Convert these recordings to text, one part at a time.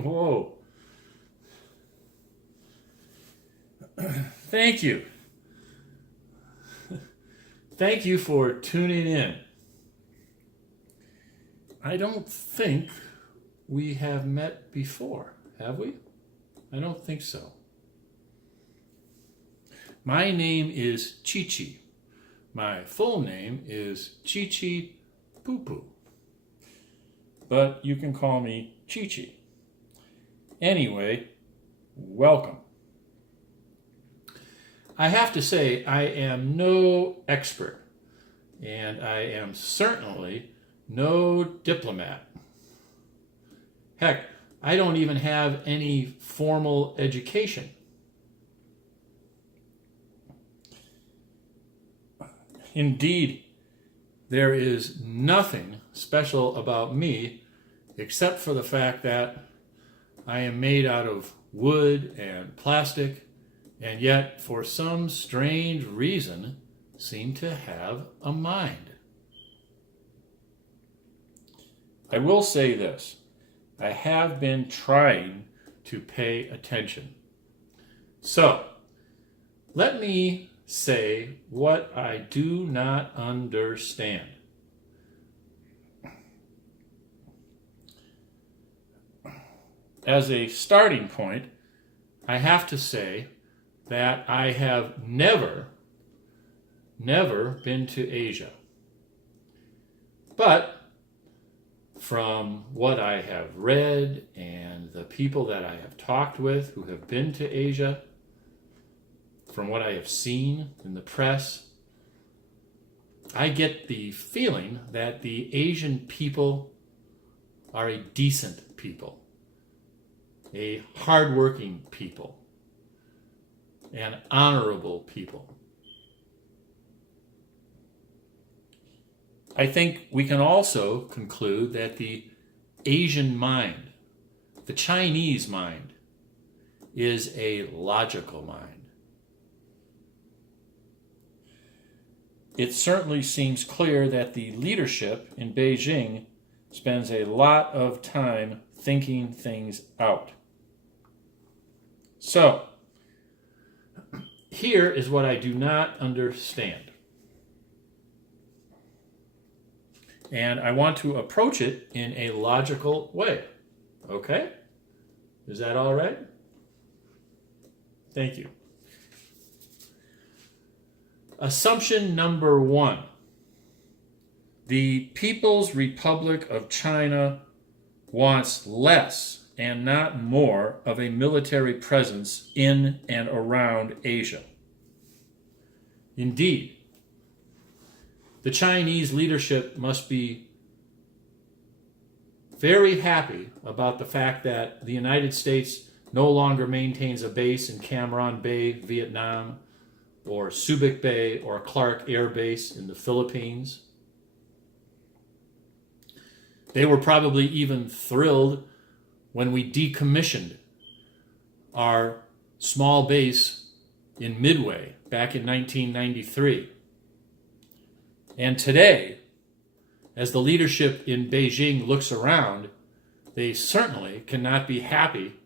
Whoa. Thank you. Thank you for tuning in. I don't think we have met before, have we? I don't think so. My name is Chichi. My full name is Chichi1. But you can call me Chichi. Anyway, welcome. I have to say, I am no expert, and I am certainly no diplomat. Heck, I don't even have any formal education. Indeed, there is nothing special about me except for the fact that I am made out of wood and plastic, and yet, for some strange reason, seem to have a mind. I will say this. I have been trying to pay attention. So, let me say what I do not understand. As a starting point, I have to say that I have never been to Asia. But from what I have read and the people that I have talked with who have been to Asia, from what I have seen in the press, I get the feeling that the Asian people are a decent people, a hardworking people, an honorable people. I think we can also conclude that the Asian mind, the Chinese mind, is a logical mind. It certainly seems clear that the leadership in Beijing spends a lot of time thinking things out. So, here is what I do not understand. And I want to approach it in a logical way. Okay? Is that all right? Thank you. Assumption number 1. The People's Republic of China wants less and not more of a military presence in and around Asia. Indeed, the Chinese leadership must be very happy about the fact that the United States no longer maintains a base in Cam Ranh Bay, Vietnam, or Subic Bay or Clark Air Base in the Philippines. They were probably even thrilled when we decommissioned our small base in Midway back in 1993. And today, as the leadership in Beijing looks around, they certainly cannot be happy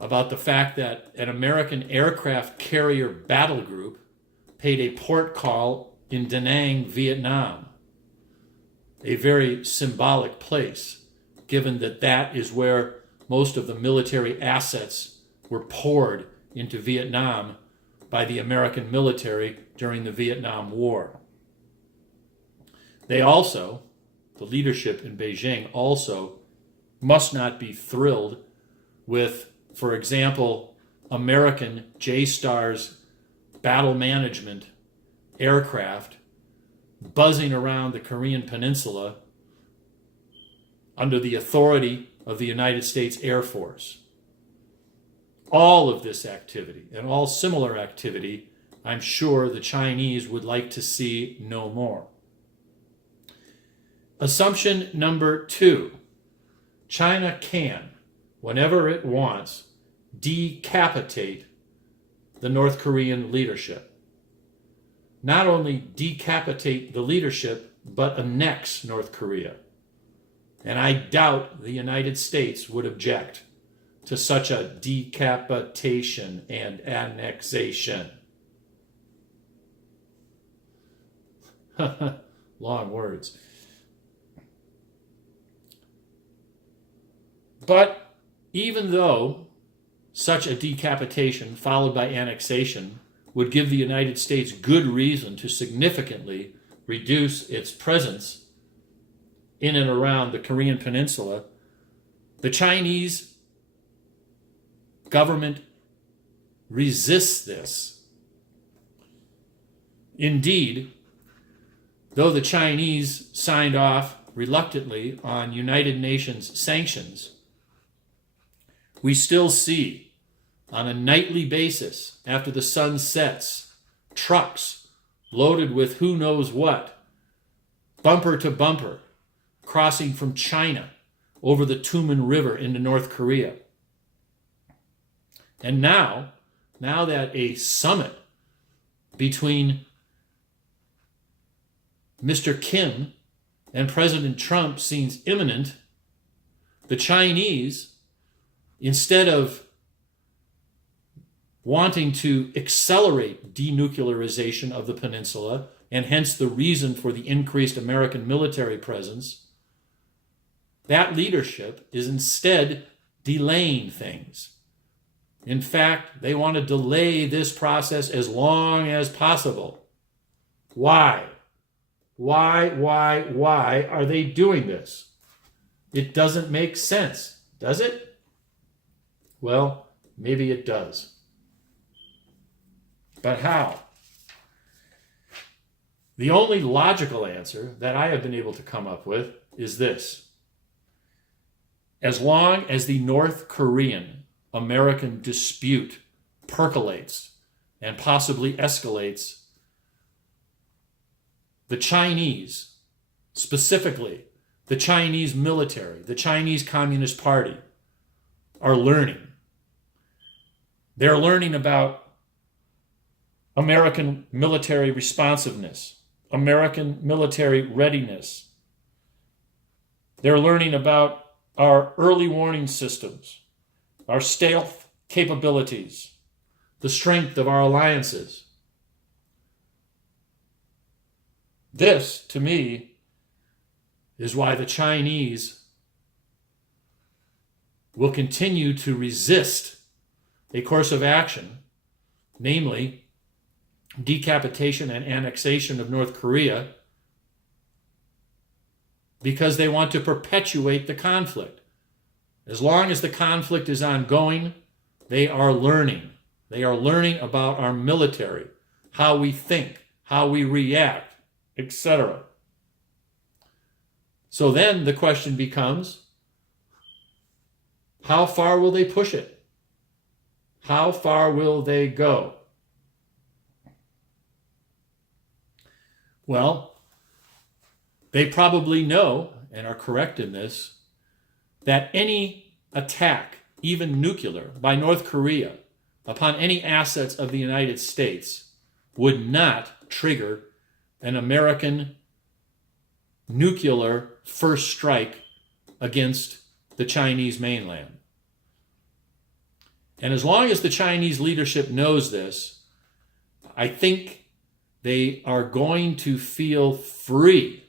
about the fact that an American aircraft carrier battle group paid a port call in Da Nang, Vietnam, a very symbolic place, given that that is where most of the military assets were poured into Vietnam by the American military during the Vietnam War. They also, the leadership in Beijing also, must not be thrilled with, for example, American J-Stars battle management aircraft buzzing around the Korean Peninsula under the authority of the United States Air Force. All of this activity and all similar activity, I'm sure the Chinese would like to see no more. Assumption number 2. China can, whenever it wants, decapitate the North Korean leadership. Not only decapitate the leadership, but annex North Korea. And I doubt the United States would object to such a decapitation and annexation. Long words. But even though such a decapitation followed by annexation would give the United States good reason to significantly reduce its presence in and around the Korean Peninsula, the Chinese government resists this. Indeed, though the Chinese signed off reluctantly on United Nations sanctions, we still see on a nightly basis after the sun sets trucks loaded with who knows what, bumper to bumper, crossing from China over the Tumen River into North Korea. And now that a summit between Mr. Kim and President Trump seems imminent, the Chinese, instead of wanting to accelerate denuclearization of the peninsula, and hence the reason for the increased American military presence, that leadership is instead delaying things. In fact, they want to delay this process as long as possible. Why? Why are they doing this? It doesn't make sense, does it? Well, maybe it does. But how? The only logical answer that I have been able to come up with is this. As long as the North Korean-American dispute percolates and possibly escalates, the Chinese, specifically the Chinese military, the Chinese Communist Party, are learning. They're learning about American military responsiveness, American military readiness. They're learning about our early warning systems, our stealth capabilities, the strength of our alliances. This, to me, is why the Chinese will continue to resist a course of action, namely decapitation and annexation of North Korea, because they want to perpetuate the conflict. As long as the conflict is ongoing, they are learning. They are learning about our military, how we think, how we react, etc. So then the question becomes, how far will they push it? How far will they go? Well, they probably know, and are correct in this, that any attack, even nuclear, by North Korea upon any assets of the United States would not trigger an American nuclear first strike against the Chinese mainland. And as long as the Chinese leadership knows this, I think they are going to feel free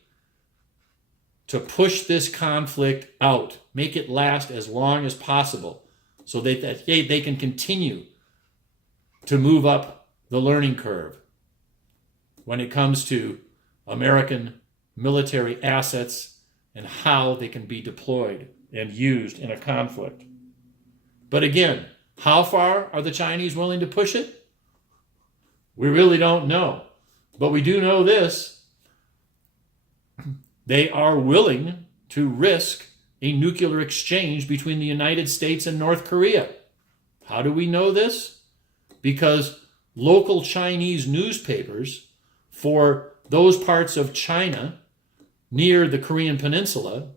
to push this conflict out, make it last as long as possible, so that they can continue to move up the learning curve when it comes to American military assets and how they can be deployed and used in a conflict. But again, how far are the Chinese willing to push it? We really don't know. But we do know this. They are willing to risk a nuclear exchange between the United States and North Korea. How do we know this? Because local Chinese newspapers for those parts of China near the Korean Peninsula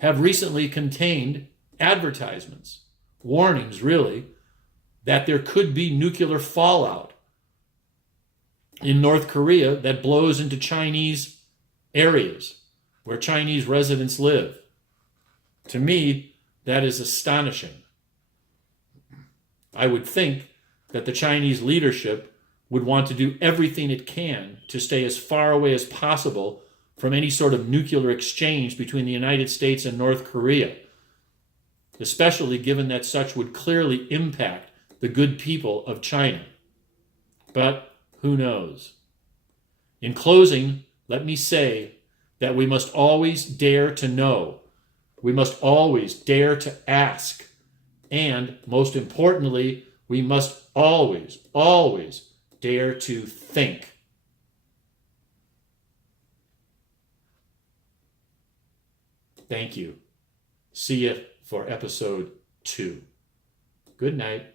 have recently contained advertisements, warnings really, that there could be nuclear fallout in North Korea that blows into Chinese areas where Chinese residents live. To me, that is astonishing. I would think that the Chinese leadership would want to do everything it can to stay as far away as possible from any sort of nuclear exchange between the United States and North Korea, especially given that such would clearly impact the good people of China. But who knows? In closing, let me say that we must always dare to know. We must always dare to ask. And most importantly, we must always, always dare to think. Thank you. See you for episode 2. Good night.